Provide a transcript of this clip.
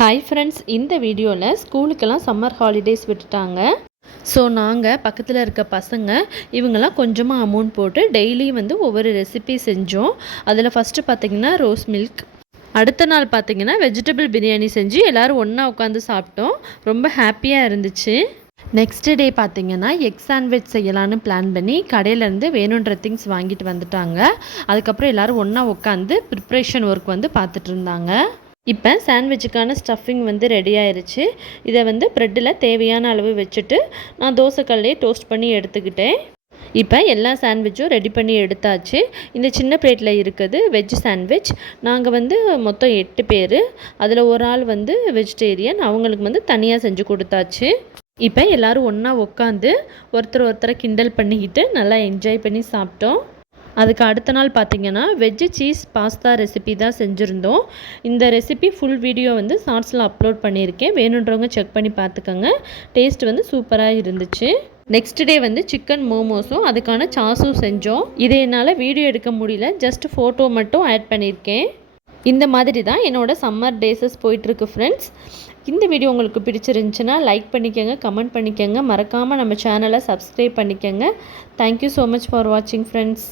Hi friends, இந்த வீடியோவில் ஸ்கூலுக்கெல்லாம் summer holidays விட்டுட்டாங்க. ஸோ நாங்கள் பக்கத்தில் இருக்க பசங்க இவங்கெல்லாம் கொஞ்சமாக அமௌண்ட் போட்டு டெய்லி வந்து ஒவ்வொரு ரெசிபி செஞ்சோம். அதில் ஃபஸ்ட்டு பார்த்திங்கன்னா ரோஸ் மில்க், அடுத்த நாள் பார்த்திங்கன்னா வெஜிடபிள் பிரியாணி செஞ்சு எல்லோரும் ஒன்றா உட்காந்து சாப்பிட்டோம். ரொம்ப ஹாப்பியாக இருந்துச்சு. நெக்ஸ்ட் டே பார்த்திங்கன்னா எக் சாண்ட்விச் செய்யலான்னு பிளான் பண்ணி கடையிலேருந்து வேணுன்ற திங்ஸ் வாங்கிட்டு வந்துட்டாங்க. அதுக்கப்புறம் எல்லோரும் ஒன்றா உட்காந்து ப்ரிப்ரேஷன் ஒர்க் வந்து பார்த்துட்டு இருந்தாங்க. இப்போ சாண்ட்விச்சுக்கான ஸ்டஃபிங் வந்து ரெடி ஆயிடுச்சு. இதை வந்து ப்ரெட்டில் தேவையான அளவு வச்சுட்டு நான் தோசைக்கல்லையே டோஸ்ட் பண்ணி எடுத்துக்கிட்டேன். இப்போ எல்லா சாண்ட்விச்சும் ரெடி பண்ணி எடுத்தாச்சு. இந்த சின்ன பிளேட்டில் இருக்குது வெஜ் சாண்ட்விச். நாங்கள் வந்து மொத்தம் 8 பேர். அதில் ஒரு ஆள் வந்து வெஜிடேரியன், அவங்களுக்கு வந்து தனியாக செஞ்சு கொடுத்தாச்சு. இப்போ எல்லோரும் ஒன்றா உட்காந்து ஒருத்தரை கிண்டல் பண்ணிக்கிட்டு நல்லா என்ஜாய் பண்ணி சாப்பிட்டோம். அதுக்கு அடுத்த நாள் பார்த்திங்கன்னா வெஜ்ஜு சீஸ் பாஸ்தா ரெசிபி தான் செஞ்சுருந்தோம். இந்த ரெசிபி ஃபுல் வீடியோ வந்து ஷார்ட்ஸில் அப்லோட் பண்ணியிருக்கேன். வேணுன்றவங்க செக் பண்ணி பார்த்துக்கோங்க. டேஸ்ட் வந்து சூப்பராக இருந்துச்சு. நெக்ஸ்ட் டே வந்து சிக்கன் மோமோஸும் அதுக்கான சாஸும் செஞ்சோம். இதை என்னால் வீடியோ எடுக்க முடியல, ஜஸ்ட் ஃபோட்டோ மட்டும் ஆட் பண்ணியிருக்கேன். இந்த மாதிரி தான் என்னோடய சம்மர் டேஸஸ் போயிட்டுருக்கு ஃப்ரெண்ட்ஸ். இந்த வீடியோ உங்களுக்கு பிடிச்சிருந்துச்சுன்னா லைக் பண்ணிக்கோங்க, கமெண்ட் பண்ணிக்கோங்க, மறக்காமல் நம்ம சேனலை சப்ஸ்கிரைப் பண்ணிக்கோங்க. தேங்க்யூ ஸோ மச் ஃபார் வாட்சிங் ஃப்ரெண்ட்ஸ்.